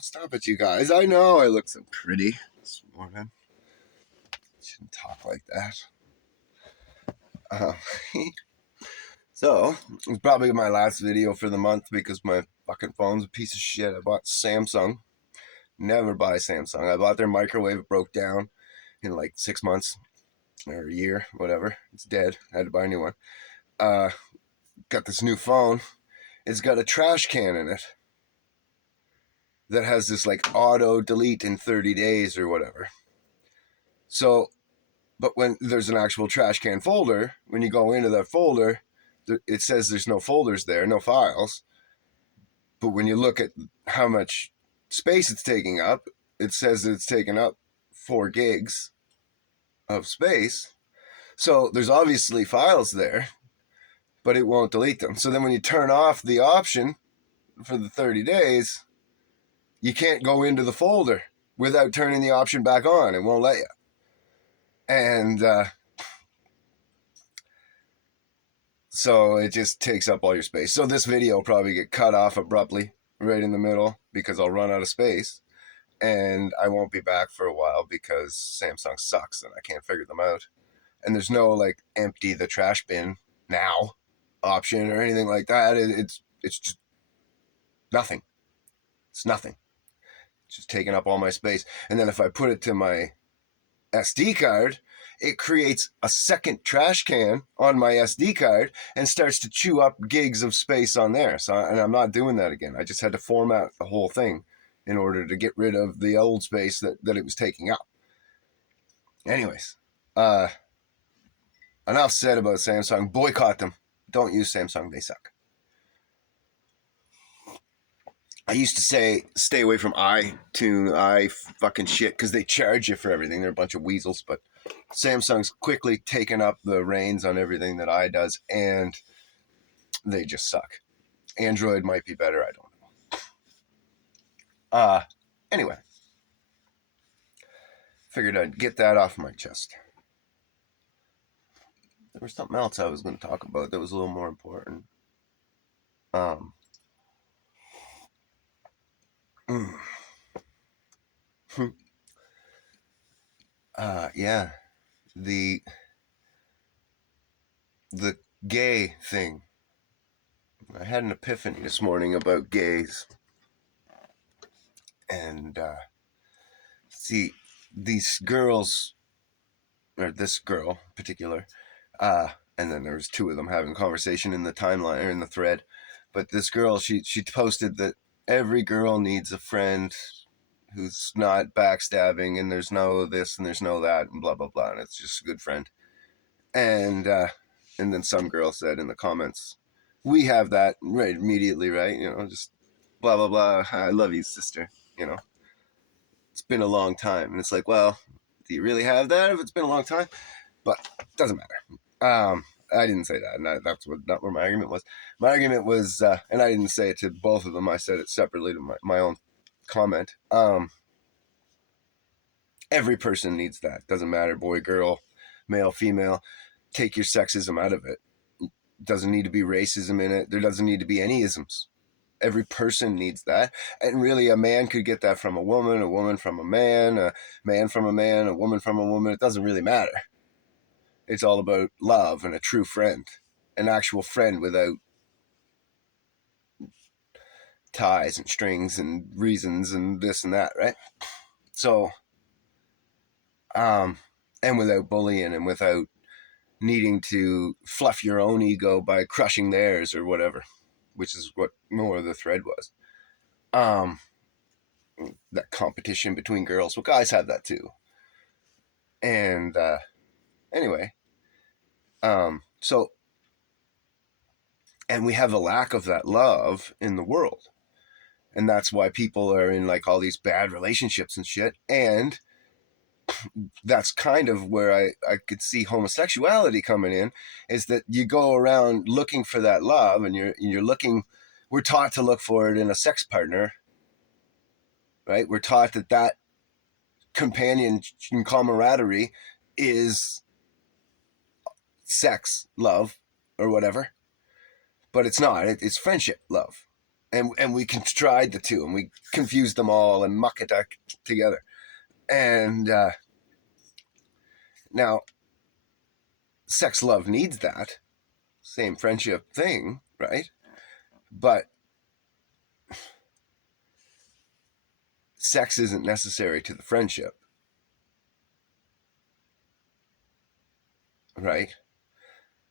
Stop it, you guys. I know I look so pretty this morning. Shouldn't talk like that. So, it's probably my last video for the month because my fucking phone's a piece of shit. I bought Samsung. Never buy Samsung. I bought their microwave. It broke down in like 6 months or a year, whatever. It's dead. I had to buy a new one. Got this new phone. It's got a trash can in it that has this like auto delete in 30 days or whatever. So, but when there's an actual trash can folder, when you go into that folder, it says there's no folders there, no files. But when you look at how much space it's taking up, it says it's taking up 4 gigs of space. So there's obviously files there, but it won't delete them. So then when you turn off the option for the 30 days, you can't go into the folder without turning the option back on. It won't let you. And so it just takes up all your space. So this video will probably get cut off abruptly right in the middle because I'll run out of space. And I won't be back for a while because Samsung sucks and I can't figure them out. And there's no like empty the trash bin now option or anything like that. It's just nothing. It's nothing. It's just taking up all my space. And then if I put it to my SD card, it creates a second trash can on my SD card and starts to chew up gigs of space on there. So, and I'm not doing that again. I just had to format the whole thing in order to get rid of the old space that it was taking up. Anyways, enough said about Samsung. Boycott them. Don't use Samsung. They suck. I used to say, stay away from iTunes, fucking shit, because they charge you for everything. They're a bunch of weasels, but Samsung's quickly taken up the reins on everything that I does, and they just suck. Android might be better, I don't know. Anyway. Figured I'd get that off my chest. There was something else I was going to talk about that was a little more important. Yeah, the gay thing. I had an epiphany this morning about gays. And, see, these girls, or this girl in particular, and then there was 2 of them having conversation in the timeline, or in the thread. But this girl, she posted that every girl needs a friend who's not backstabbing, and there's no this and there's no that, and blah, blah, blah, and it's just a good friend. And then some girl said in the comments, we have that right immediately, right? You know, just blah, blah, blah, I love you, sister, you know. It's been a long time. And it's like, well, do you really have that if it's been a long time? But it doesn't matter. I didn't say that, and that's not where my argument was. My argument was, and I didn't say it to both of them, I said it separately to my own comment. Every person needs that. Doesn't matter, boy, girl, male, female. Take your sexism out of it. Doesn't need to be racism in it. There doesn't need to be any isms. Every person needs that. And really, a man could get that from a woman from a man from a man, a woman from a woman. It doesn't really matter. It's all about love and a true friend, an actual friend without ties and strings and reasons and this and that, right? So, and without bullying and without needing to fluff your own ego by crushing theirs or whatever, which is what more of the thread was. That competition between girls. Well, guys have that too. And anyway, so, and we have a lack of that love in the world. And that's why people are in like all these bad relationships and shit. And that's kind of where I could see homosexuality coming in, is that you go around looking for that love, and you're looking, we're taught to look for it in a sex partner, right? We're taught that companion and camaraderie is sex, love, or whatever. But it's not. It's friendship, love. and we can tried the two, and we confused them all and muck it together. And now, sex love needs that same friendship thing, right? But sex isn't necessary to the friendship, right?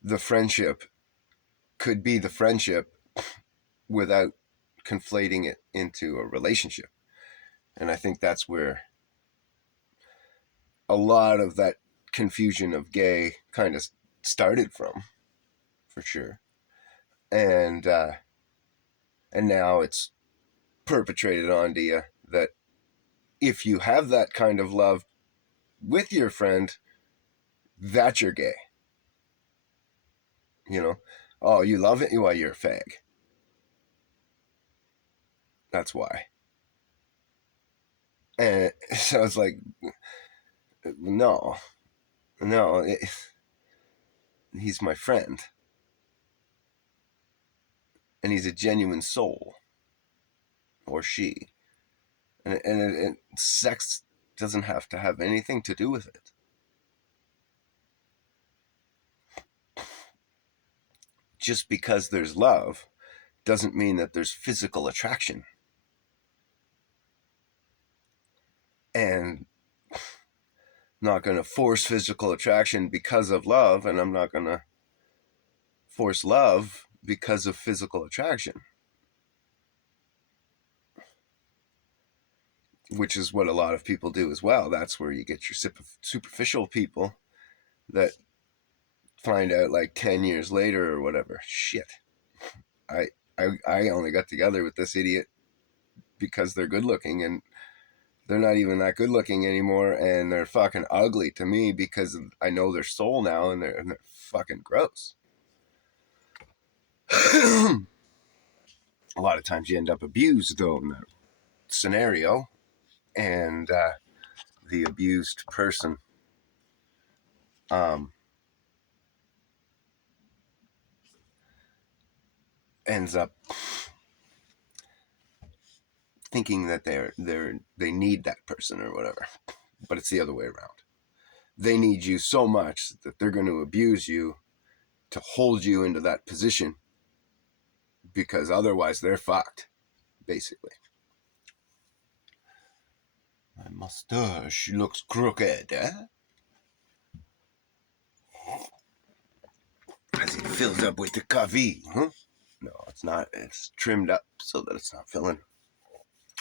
The friendship could be the friendship without conflating it into a relationship. And I think that's where a lot of that confusion of gay kind of started from, for sure. And now it's perpetrated onto you that if you have that kind of love with your friend, that you're gay. You know, oh, you love it? Well, you're a fag. That's why. And so it's like, no, he's my friend. And he's a genuine soul. Or she. And sex doesn't have to have anything to do with it. Just because there's love doesn't mean that there's physical attraction. And I'm not going to force physical attraction because of love, and I'm not going to force love because of physical attraction. Which is what a lot of people do as well. That's where you get your superficial people that find out like 10 years later or whatever. Shit. I only got together with this idiot because they're good looking, and they're not even that good looking anymore, and they're fucking ugly to me because I know their soul now, and they're fucking gross. A lot of times you end up abused though in that scenario, and the abused person ends up thinking that they need that person or whatever, but it's the other way around. They need you so much that they're going to abuse you to hold you into that position, because otherwise they're fucked, basically. My mustache looks crooked, eh? As it fills up with the coffee, huh? No, it's not. It's trimmed up so that it's not filling,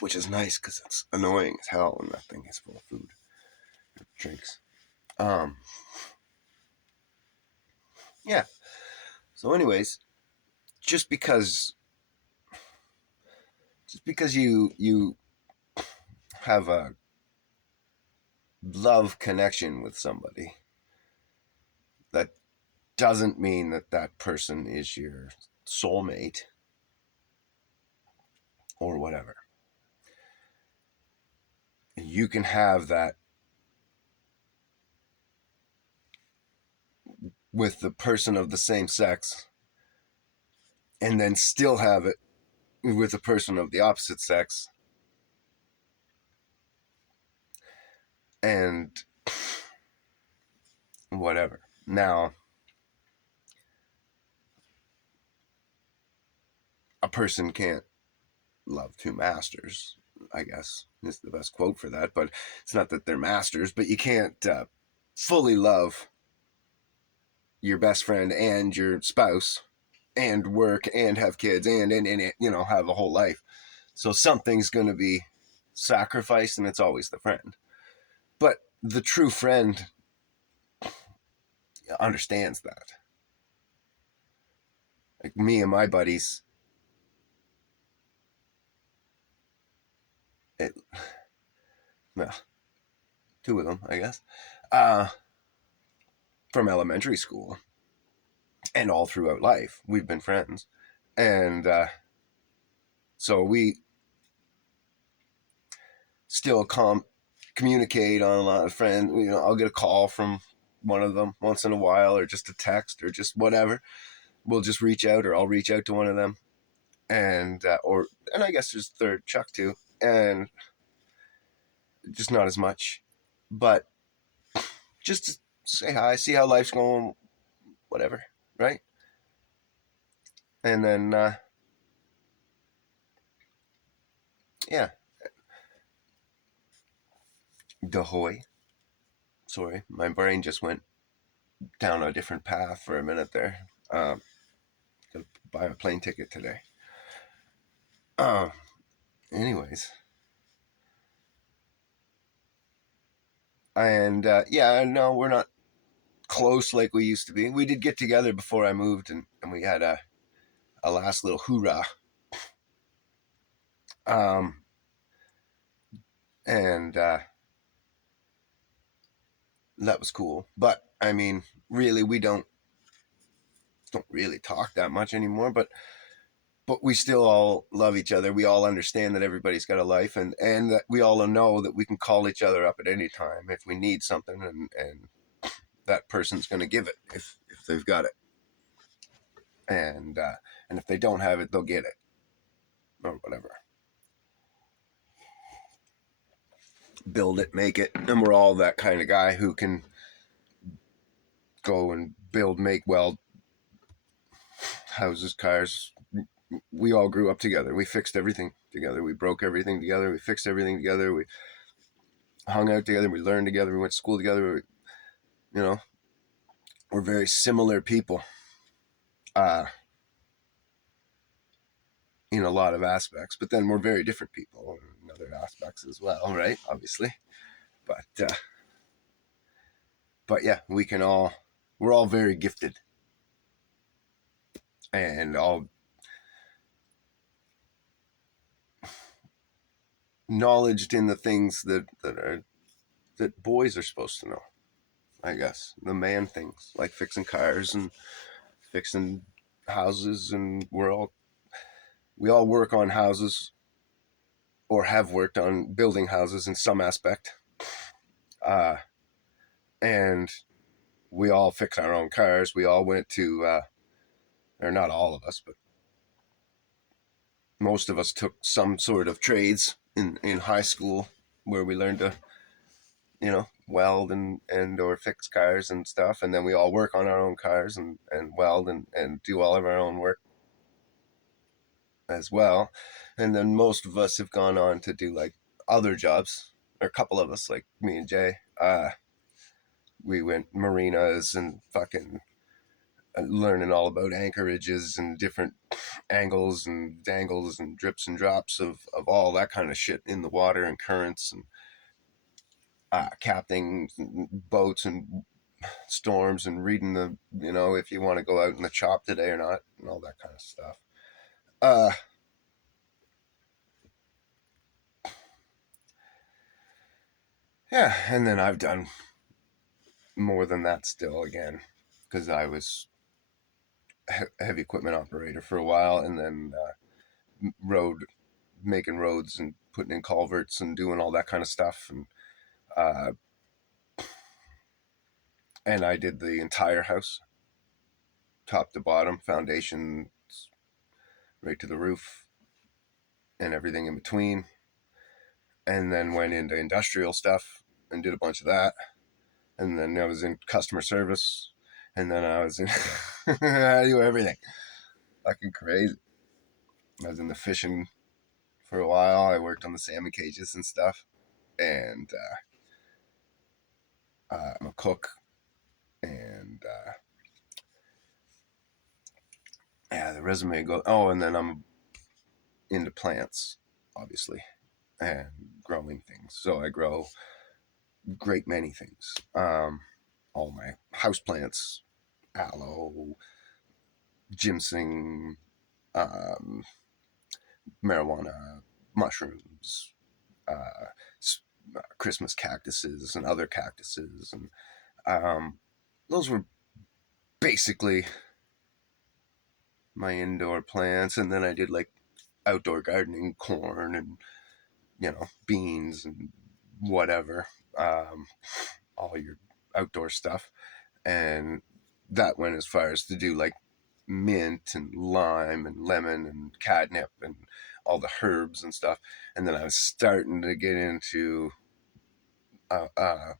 which is nice because it's annoying as hell when that thing is full of food or drinks. Yeah. So, anyways, just because you have a love connection with somebody, that doesn't mean that that person is your soulmate or whatever. You can have that with the person of the same sex and then still have it with a person of the opposite sex, and whatever. Now, a person can't love two masters, I guess is the best quote for that. But it's not that they're masters, but you can't fully love your best friend and your spouse and work and have kids and have a whole life. So something's going to be sacrificed, and it's always the friend. But the true friend understands that. Like me and my buddies, well, two of them, I guess, from elementary school and all throughout life, we've been friends. And so we still communicate on a lot of friends. I'll get a call from one of them once in a while, or just a text, or just whatever. We'll just reach out, or I'll reach out to one of them. and and I guess there's third Chuck too, and just not as much, but just to say hi, see how life's going, whatever, right? And then yeah, Dahoy. Sorry, my brain just went down a different path for a minute there. Gotta buy a plane ticket today. Um, anyways, and yeah, no, we're not close like we used to be. We did get together before I moved, and we had a last little hoorah. Um, and that was cool. But I mean, really, we don't really talk that much anymore. But we still all love each other. We all understand that everybody's got a life, and that we all know that we can call each other up at any time if we need something, and that person's going to give it if they've got it, and if they don't have it, they'll get it or whatever. Build it, make it, and we're all that kind of guy who can go and build, make, weld houses, cars. We all grew up together. We fixed everything together. We broke everything together. We fixed everything together. We hung out together. We learned together. We went to school together. You know, we're very similar people uh, in a lot of aspects, but then we're very different people in other aspects as well, right? Obviously, but but yeah, we're all very gifted and all knowledged in the things that boys are supposed to know. I guess the man things like fixing cars and fixing houses, and we all work on houses or have worked on building houses in some aspect, uh, and we all fix our own cars. We all went to, or not all of us, but most of us took some sort of trades in high school where we learned to, weld and or fix cars and stuff, and then we all work on our own cars and weld and do all of our own work as well. And then most of us have gone on to do like other jobs, or a couple of us, like me and Jay. We went marinas and fucking learning all about anchorages and different angles and dangles and drips and drops of all that kind of shit in the water and currents and captaining boats and storms and reading if you want to go out in the chop today or not and all that kind of stuff. Uh, yeah, and then I've done more than that still again because I was heavy equipment operator for a while, and then road making roads and putting in culverts and doing all that kind of stuff, uh, and I did the entire house, top to bottom, foundation right to the roof, and everything in between. And then went into industrial stuff and did a bunch of that. And then I was in customer service, and then I was in I do everything. Fucking crazy. I was in the fishing for a while. I worked on the salmon cages and stuff, and I'm a cook, and yeah, the resume goes. Oh, and then I'm into plants, obviously, and growing things. So I grow great many things. All my house plants, aloe, ginseng, um, marijuana, mushrooms, uh, Christmas cactuses, and other cactuses, and those were basically my indoor plants. And then I did like outdoor gardening, corn, and beans and whatever, all your outdoor stuff. And that went as far as to do like mint and lime and lemon and catnip and all the herbs and stuff. And then I was starting to get into, I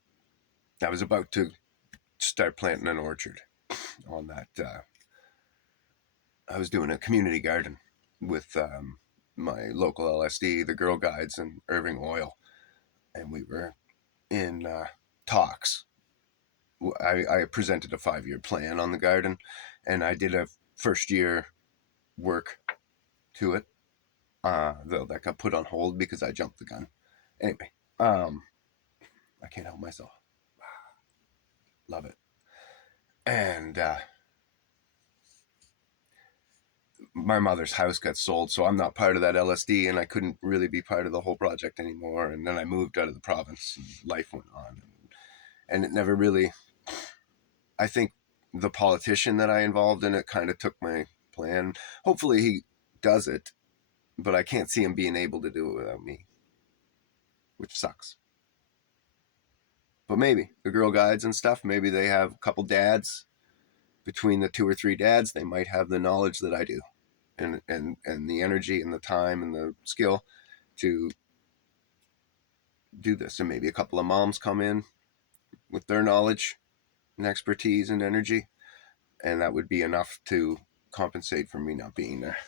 was about to start planting an orchard on that. I was doing a community garden with my local LSD, the Girl Guides, and Irving Oil. And we were in talks. I presented a 5-year plan on the garden, and I did a first year work to it. Though that got put on hold because I jumped the gun. Anyway, I can't help myself. Love it. And my mother's house got sold, so I'm not part of that LSD, and I couldn't really be part of the whole project anymore. And then I moved out of the province, and life went on, and it never really. I think the politician that I involved in it kind of took my plan. Hopefully he does it, but I can't see him being able to do it without me, which sucks. But maybe the Girl Guides and stuff, maybe they have a couple dads. Between the 2 or 3 dads, they might have the knowledge that I do, and the energy and the time and the skill to do this. And maybe a couple of moms come in with their knowledge and expertise and energy, and that would be enough to compensate for me not being there.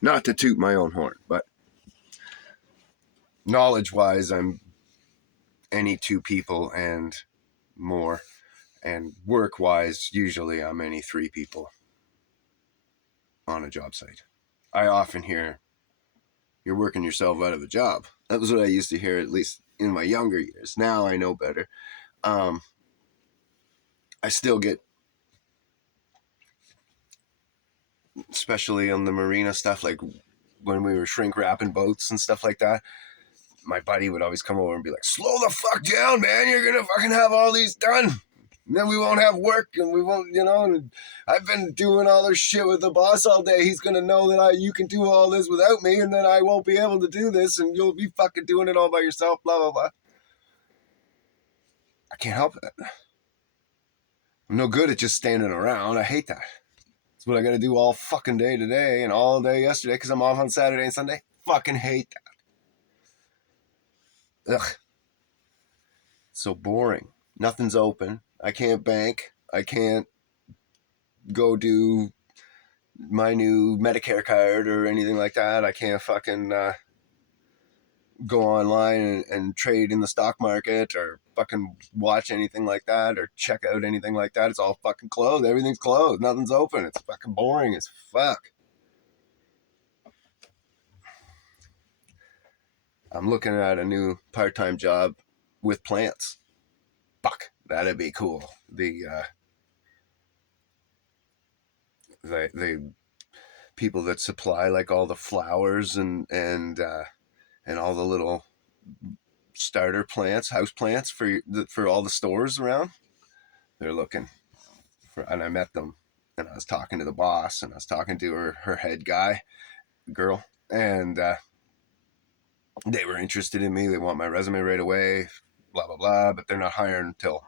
Not to toot my own horn, but knowledge-wise, I'm any 2 people and more. And work-wise, usually I'm any 3 people on a job site. I often hear, you're working yourself out of a job. That was what I used to hear, at least in my younger years. Now I know better. I still get, especially on the marina stuff, like when we were shrink wrapping boats and stuff like that, my buddy would always come over and be like, slow the fuck down, man. You're going to fucking have all these done. And then we won't have work, and we won't, and I've been doing all this shit with the boss all day. He's going to know that you can do all this without me, and then I won't be able to do this, and you'll be fucking doing it all by yourself, blah, blah, blah. I can't help it. I'm no good at just standing around. I hate that. That's what I got to do all fucking day today and all day yesterday because I'm off on Saturday and Sunday. Fucking hate that. Ugh. So boring. Nothing's open. I can't bank. I can't go do my new Medicare card or anything like that. I can't fucking go online and trade in the stock market or fucking watch anything like that or check out anything like that. It's all fucking closed. Everything's closed. Nothing's open. It's fucking boring as fuck. I'm looking at a new part-time job with plants. Fuck, that'd be cool. The people that supply like all the flowers and all the little starter plants, house plants for all the stores around. They're looking for, and I met them, and I was talking to the boss, and I was talking to her head guy, girl, and they were interested in me. They want my resume right away, blah blah blah. But they're not hiring until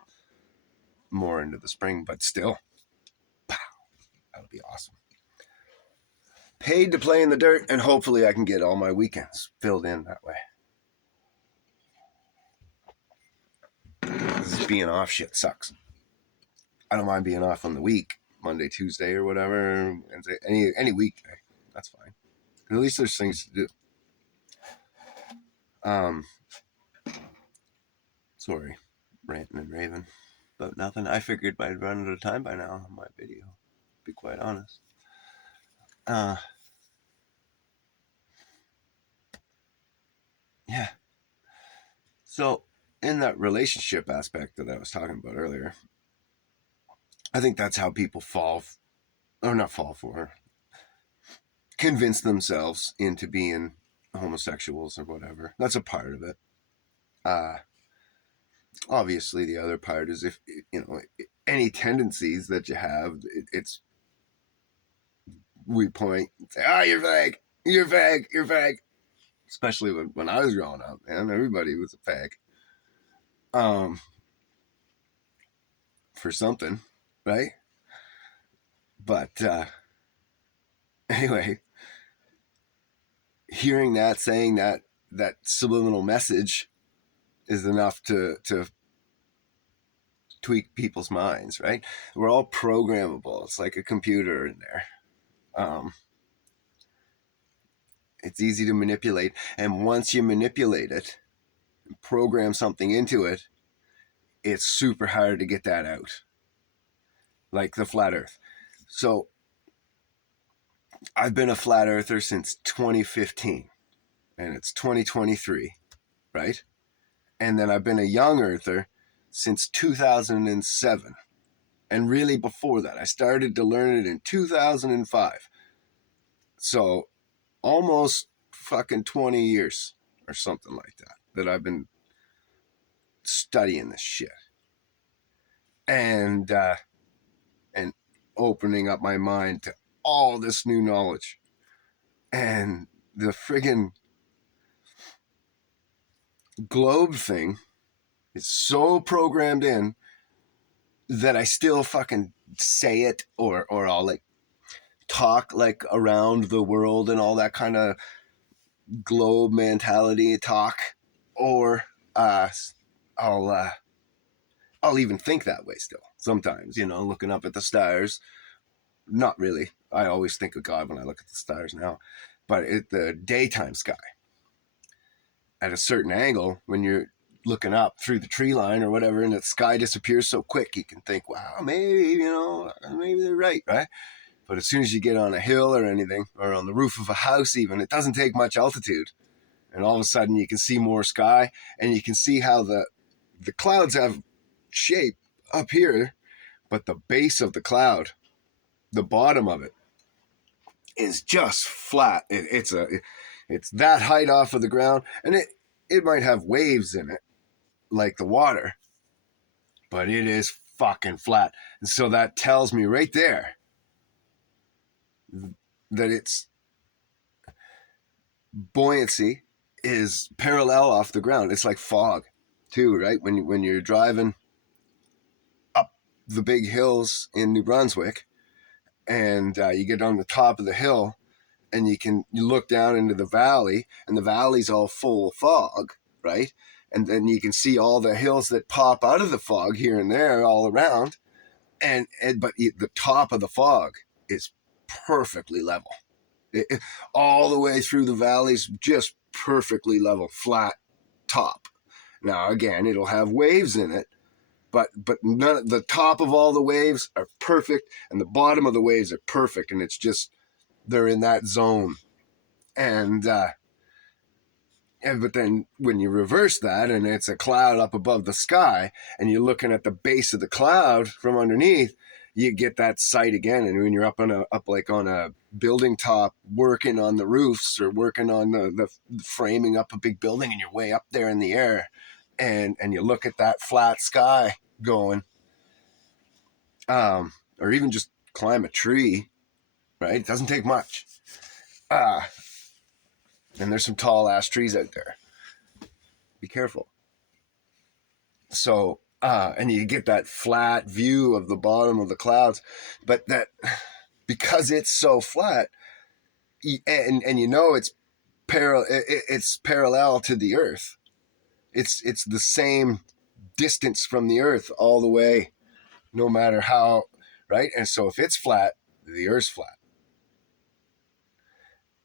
more into the spring. But still, pow, that'll be awesome. Paid to play in the dirt, and hopefully I can get all my weekends filled in that way. This being off shit sucks. I don't mind being off on the week, Monday, Tuesday, or whatever, Wednesday, any weekday. That's fine. At least there's things to do. Sorry, ranting and raving about nothing. I figured I'd run out of time by now on my video, to be quite honest. Yeah. So, in that relationship aspect that I was talking about earlier, I think that's how people convince themselves into being homosexuals or whatever. That's a part of it. Obviously, the other part is if, any tendencies that you have, we point, say, you're fag, you're fag, you're fag. Especially when I was growing up, man, everybody was a fag. off or something, right? But anyway, hearing that, saying that subliminal message is enough to tweak people's minds, right? We're all programmable. It's like a computer in there. It's easy to manipulate. And once you manipulate it, program something into it, it's super hard to get that out. Like the flat earth. So I've been a flat earther since 2015 and it's 2023, right? And then I've been a young earther since 2007. And really before that, I started to learn it in 2005. So almost fucking 20 years or something like that I've been studying this shit. And opening up my mind to all this new knowledge. And the friggin' globe thing is so programmed in that I still fucking say it or I'll like talk like around the world and all that kind of globe mentality talk, or I'll even think that way still sometimes, looking up at the stars. Not really. I always think of God when I look at the stars now, but the daytime sky at a certain angle, when you're looking up through the tree line or whatever, and the sky disappears so quick, you can think, wow, maybe, maybe they're right? But as soon as you get on a hill or anything, or on the roof of a house even, it doesn't take much altitude. And all of a sudden you can see more sky, and you can see how the clouds have shape up here, but the base of the cloud, the bottom of it, is just flat. It's that height off of the ground, and it might have waves in it, like the water, but it is fucking flat. And so that tells me right there that its buoyancy is parallel off the ground. It's like fog too, right? When you're driving up the big hills in New Brunswick, and you get on the top of the hill, and you look down into the valley, and the valley's all full of fog, right? And then you can see all the hills that pop out of the fog here and there all around, but the top of the fog is perfectly level. All the way through the valleys, just perfectly level, flat top. Now again, it'll have waves in it, but none. The top of all the waves are perfect, and the bottom of the waves are perfect, and it's just they're in that zone. And but then when you reverse that, and it's a cloud up above the sky, and you're looking at the base of the cloud from underneath, you get that sight again. And when you're up on a building top, working on the roofs or working on the framing up a big building, and you're way up there in the air, and you look at that flat sky going, or even just climb a tree, right? It doesn't take much. And there's some tall ass trees out there. Be careful. So, and you get that flat view of the bottom of the clouds, but that because it's so flat, and it's parallel to the earth. It's the same distance from the earth all the way, no matter how, right? And so if it's flat, the earth's flat.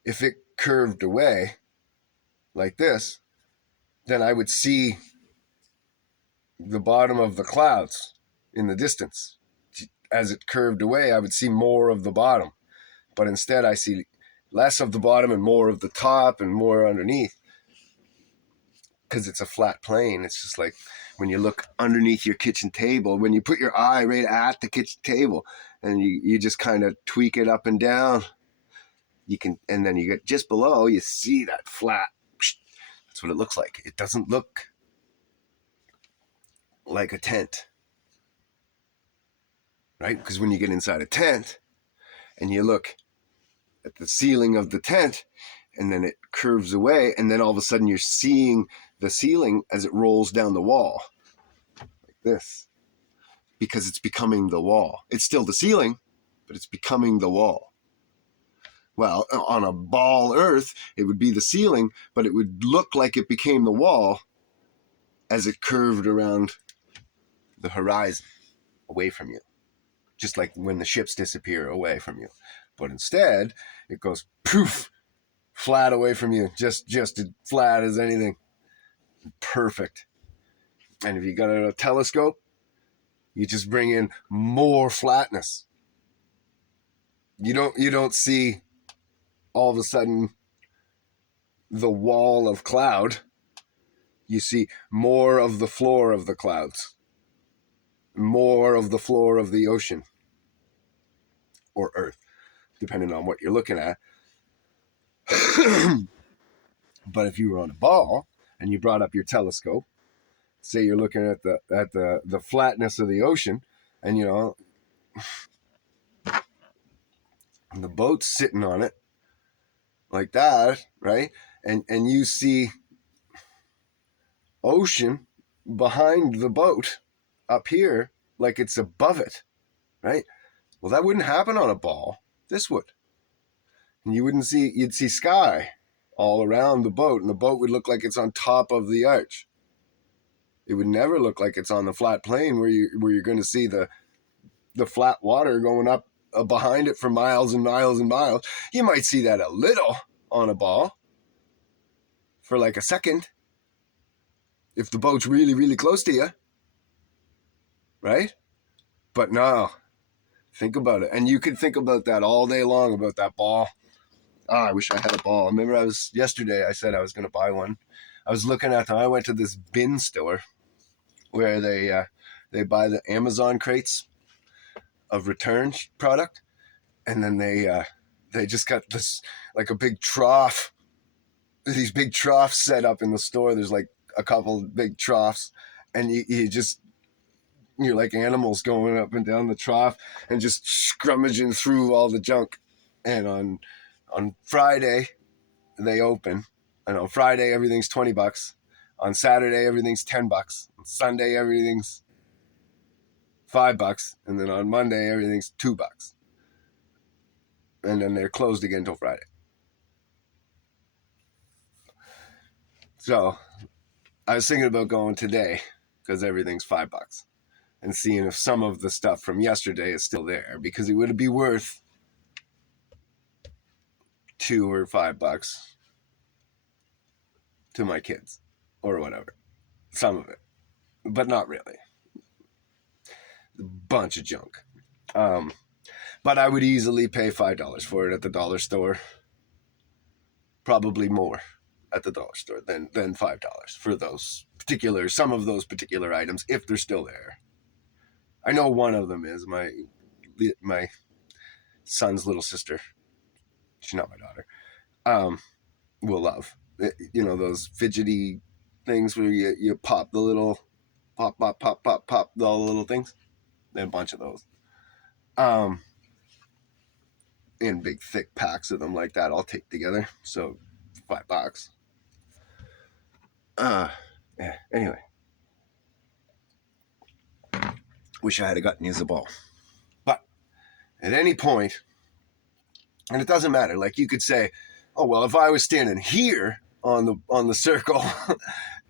If it curved away like this, then I would see the bottom of the clouds in the distance. As it curved away, I would see more of the bottom. But instead, I see less of the bottom and more of the top and more underneath, because it's a flat plane. It's just like when you look underneath your kitchen table, when you put your eye right at the kitchen table and you just kind of tweak it up and down, and then you get just below, you see that flat. That's what it looks like. It doesn't look like a tent, right? Because when you get inside a tent and you look at the ceiling of the tent, and then it curves away, and then all of a sudden you're seeing the ceiling as it rolls down the wall like this. because it's becoming the wall. It's still the ceiling, but it's becoming the wall. Well, on a ball Earth, it would be the ceiling, but it would look like it became the wall as it curved around the horizon away from you. Just like when the ships disappear away from you. But instead, it goes poof, flat away from you, just as flat as anything. Perfect. And if you got a telescope, you just bring in more flatness. You don't see all of a sudden the wall of cloud. You see more of the floor of the clouds, more of the floor of the ocean or Earth, depending on what you're looking at. But if you were on a ball and you brought up your telescope, say you're looking at the flatness of the ocean, and you know the boat's sitting on it like that, right? And you see ocean behind the boat up here like it's above it, right? Well, that wouldn't happen on a ball. This would. And you'd see sky all around the boat, and the boat would look like it's on top of the arch. It would never look like it's on the flat plane where you're going to see the flat water going up behind it for miles and miles and miles. You might see that a little on a ball for like a second if the boat's really, really close to you, right? But no, think about it. And you could think about that all day long, about that ball. I wish I had a ball. Remember yesterday I said I was going to buy one. I was looking at them. I went to this bin store where they buy the Amazon crates of return product, and then they just got this like a big trough, these big troughs set up in the store. There's like a couple big troughs, and you're like animals going up and down the trough and just scrummaging through all the junk. And on Friday they open, and on Friday everything's $20. On Saturday everything's $10. On Sunday everything's $5, and then on Monday everything's $2, and then they're closed again until Friday. So I was thinking about going today because everything's $5, and seeing if some of the stuff from yesterday is still there, because it would be worth $2 or $5 to my kids or whatever, some of it, but not really. A bunch of junk. But I would easily pay $5 for it at the dollar store. Probably more at the dollar store than $5 for some of those particular items, if they're still there. I know one of them is my son's little sister. She's not my daughter. Will love. You know, those fidgety things where you pop the little pop all the little things. They have a bunch of those. In big thick packs of them like that, all taped together. So $5. Yeah, anyway. Wish I had gotten use the ball. But at any point, and it doesn't matter, like you could say, oh well, if I was standing here on the circle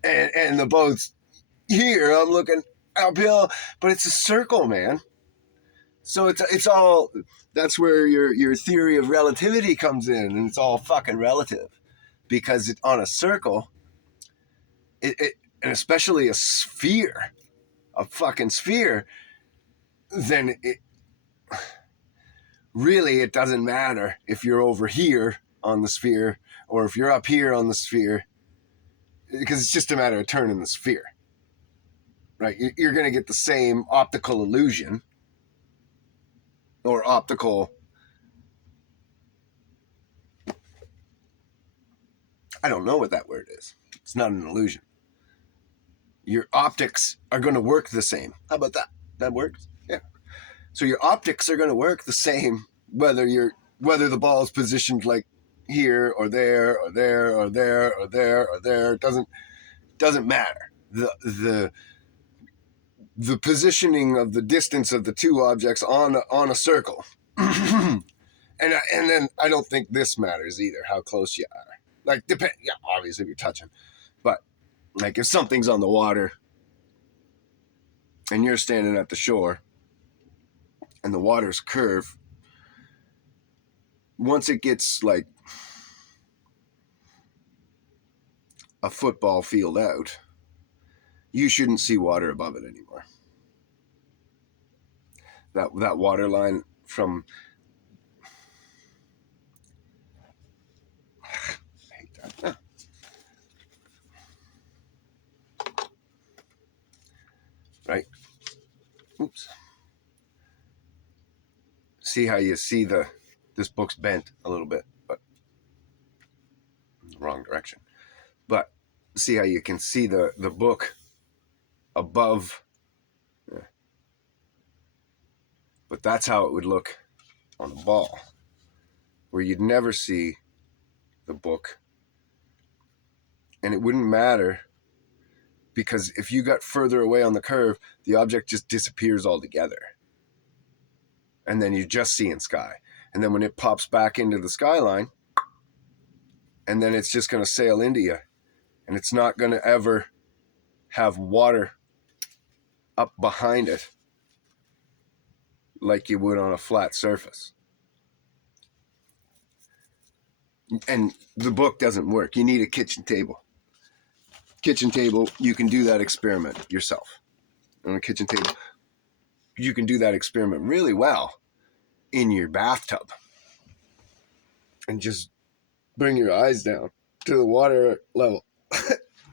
and the boat's here, I'm looking uphill, but it's a circle, man. So it's all, that's where your theory of relativity comes in, and it's all fucking relative, because on a circle, it and especially a sphere, a fucking sphere, then it doesn't matter if you're over here on the sphere or if you're up here on the sphere, because it's just a matter of turning the sphere, right? You're going to get the same optical illusion or optical, I don't know what that word is. It's not an illusion. Your optics are going to work the same. How about that? That works? Yeah. So your optics are going to work the same whether the ball is positioned like here or there or there or there or there or there. It doesn't matter. The the positioning of the distance of the two objects on a circle. And then I don't think this matters either, how close you are. Like, yeah, obviously if you're touching. But, like, if something's on the water and you're standing at the shore and the water's curved, once it gets, like, a football field out, you shouldn't see water above it anymore. That water line from... I hate that. Right? Oops. See how you see this book's bent a little bit, but in the wrong direction. But see how you can see the book above. Yeah. But that's how it would look on a ball, where you'd never see the book. And it wouldn't matter, because if you got further away on the curve, the object just disappears altogether. And then you're just seeing sky. And then when it pops back into the skyline, and then it's just going to sail into you. And it's not going to ever have water up behind it like you would on a flat surface. And the book doesn't work. You need a kitchen table. Kitchen table, you can do that experiment yourself. On a kitchen table, you can do that experiment really well in your bathtub. And just bring your eyes down to the water level.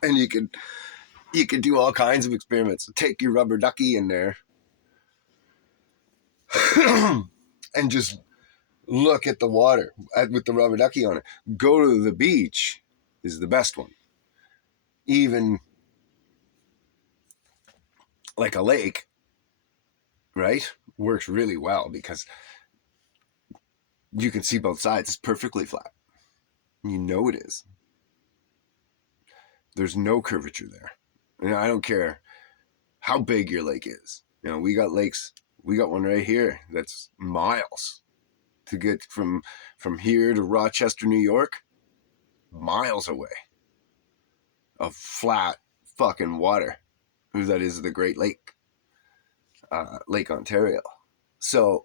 And you can do all kinds of experiments. Take your rubber ducky in there and just look at the water with the rubber ducky on it. Go to the beach is the best one. Even like a lake, right? Works really well because you can see both sides. It's perfectly flat. You know it is. There's no curvature there. And I don't care how big your lake is. You know, we got lakes. We got one right here that's miles to get from here to Rochester, New York. Miles away of flat fucking water. That is the Great Lake, Lake Ontario. So,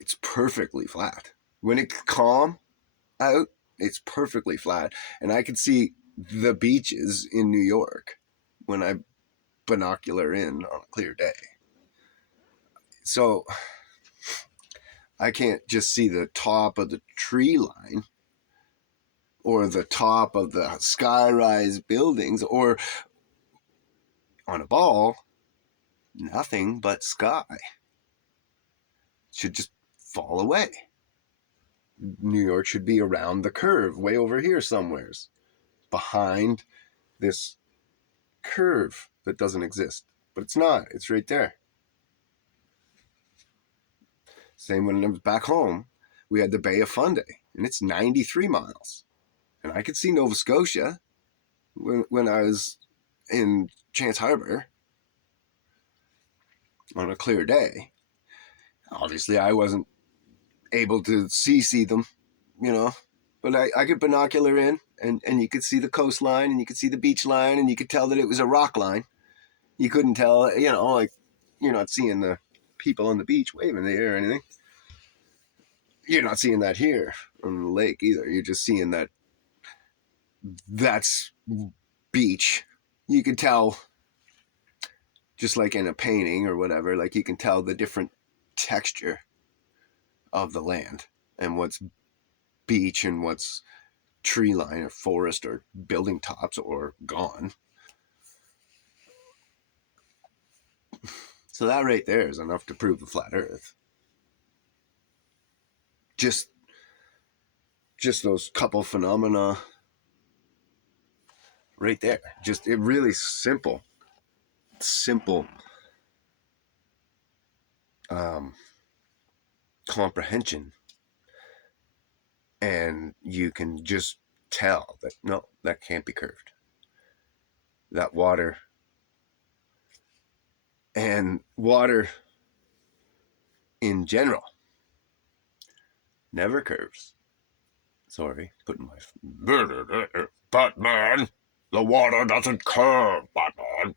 it's perfectly flat. When it's calm out, it's perfectly flat. And I can see the beaches in New York when I binocular in on a clear day. So I can't just see the top of the tree line or the top of the sky-rise buildings, or on a ball, nothing but sky. It should just fall away. New York should be around the curve, way over here somewheres, behind this curve that doesn't exist. But it's not. It's right there. Same when I was back home, we had the Bay of Fundy, and it's 93 miles. And I could see Nova Scotia when I was in Chance Harbor on a clear day. Obviously, I wasn't able to see them, you know, but I could binocular in, and you could see the coastline, and you could see the beach line, and you could tell that it was a rock line. You couldn't tell, you know, like, you're not seeing the people on the beach waving in the air or anything. You're not seeing that here on the lake either. You're just seeing that's beach. You can tell, just like in a painting or whatever, like you can tell the different texture of the land and what's beach and what's tree line or forest or building tops or gone. So that right there is enough to prove the flat earth. Just those couple phenomena right there. Just it really simple comprehension, and you can just tell that no, that can't be curved. that water and water in general never curves. Sorry, putting my Batman. The water doesn't curve, Batman.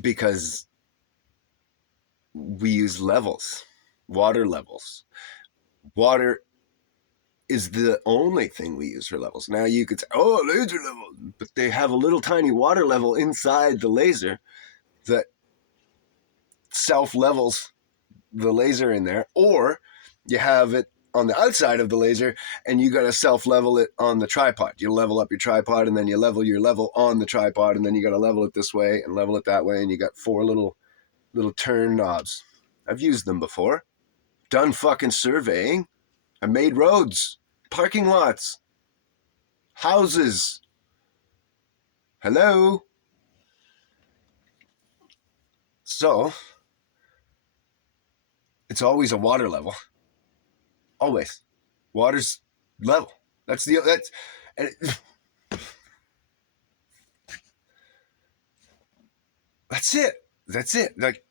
Because we use levels, water levels. Water is the only thing we use for levels. Now you could say, oh, laser level, but they have a little tiny water level inside the laser that self-levels the laser in there, or you have it on the outside of the laser and you got to self-level it on the tripod. You level up your tripod and then you level your level on the tripod, and then you got to level it this way and level it that way, and you got 4 little turn knobs. I've used them before. Done fucking surveying. I made roads, parking lots, houses. Hello? So, it's always a water level. Always. Water's level. That's and that's it. That's it. Like,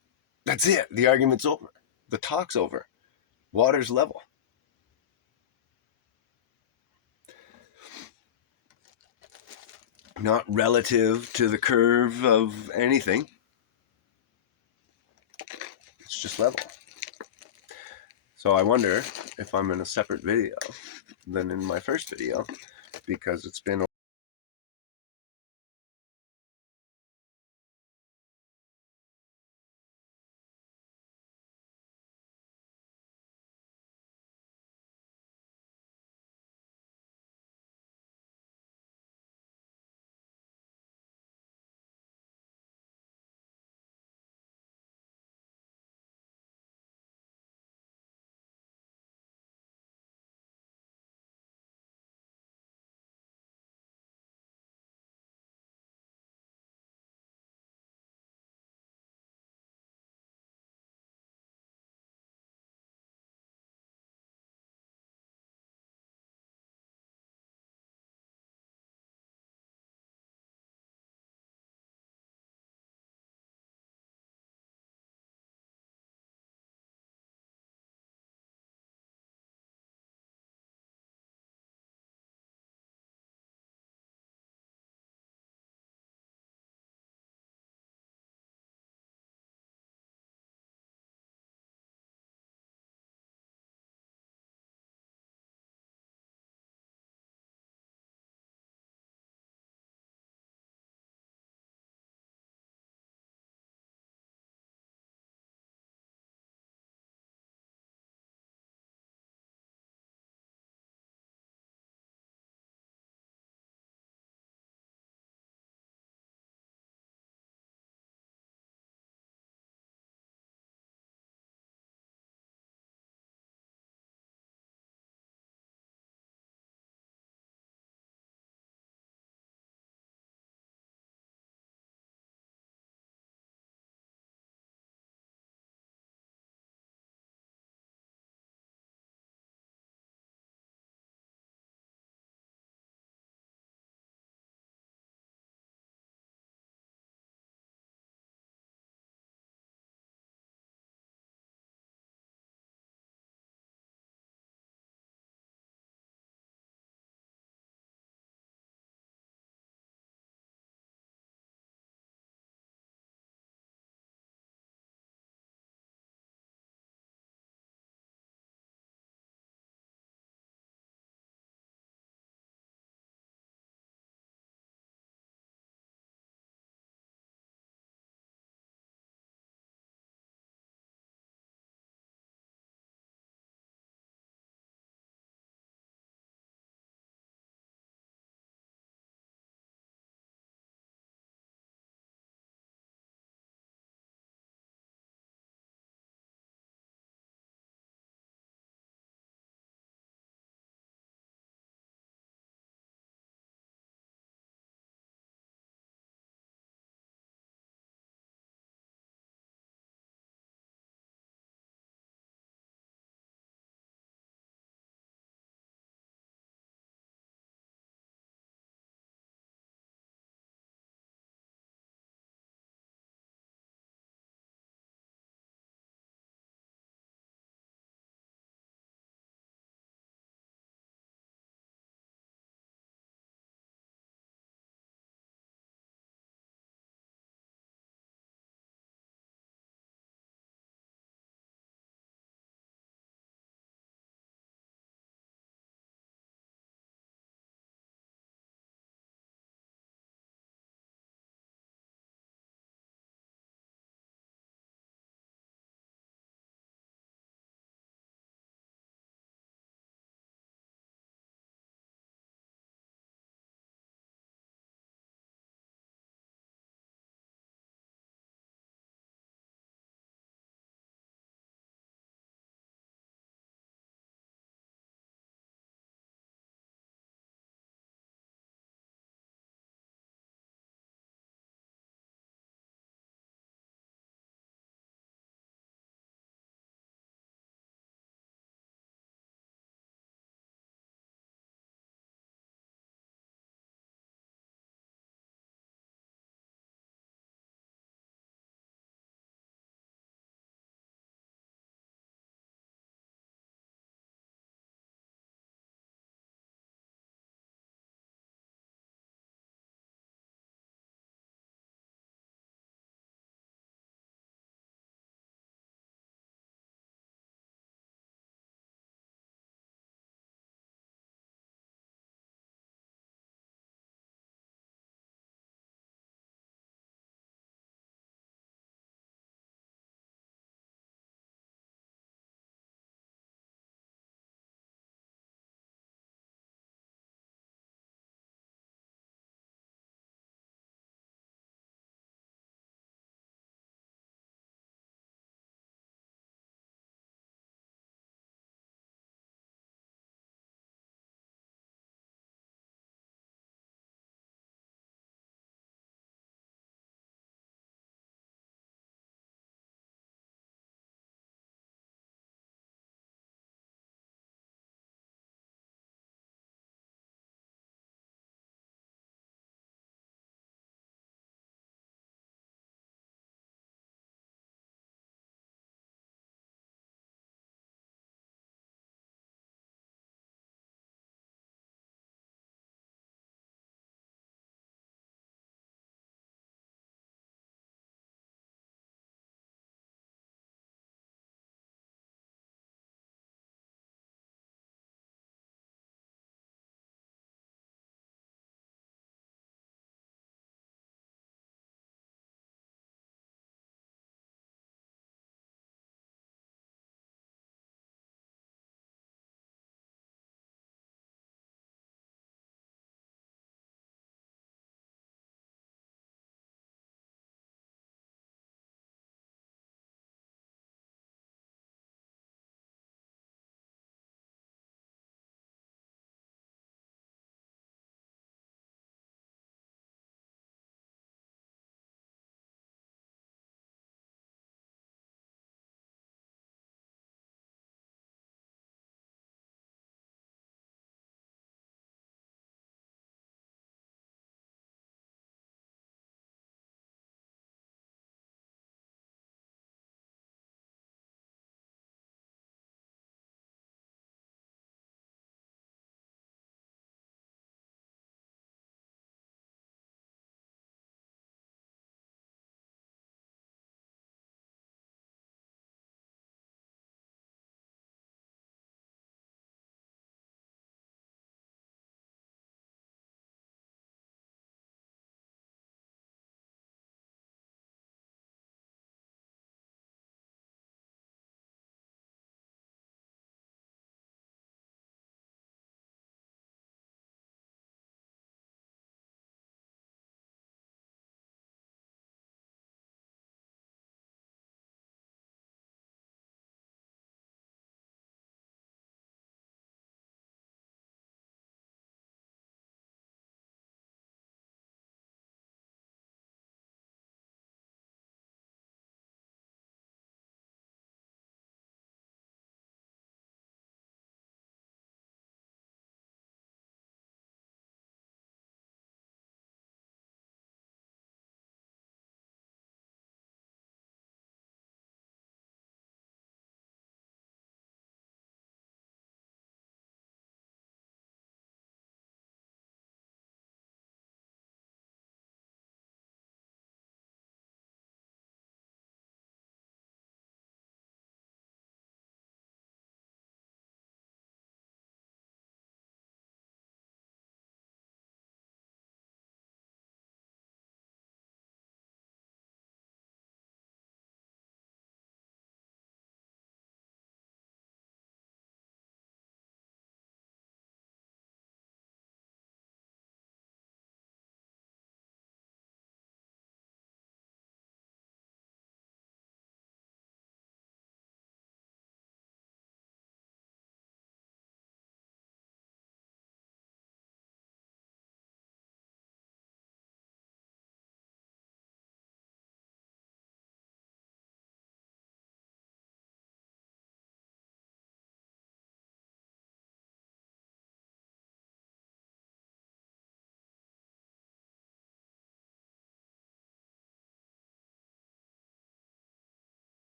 that's it. The argument's over. The talk's over. Water's level. Not relative to the curve of anything. It's just level. So I wonder if I'm in a separate video than in my first video, because it's been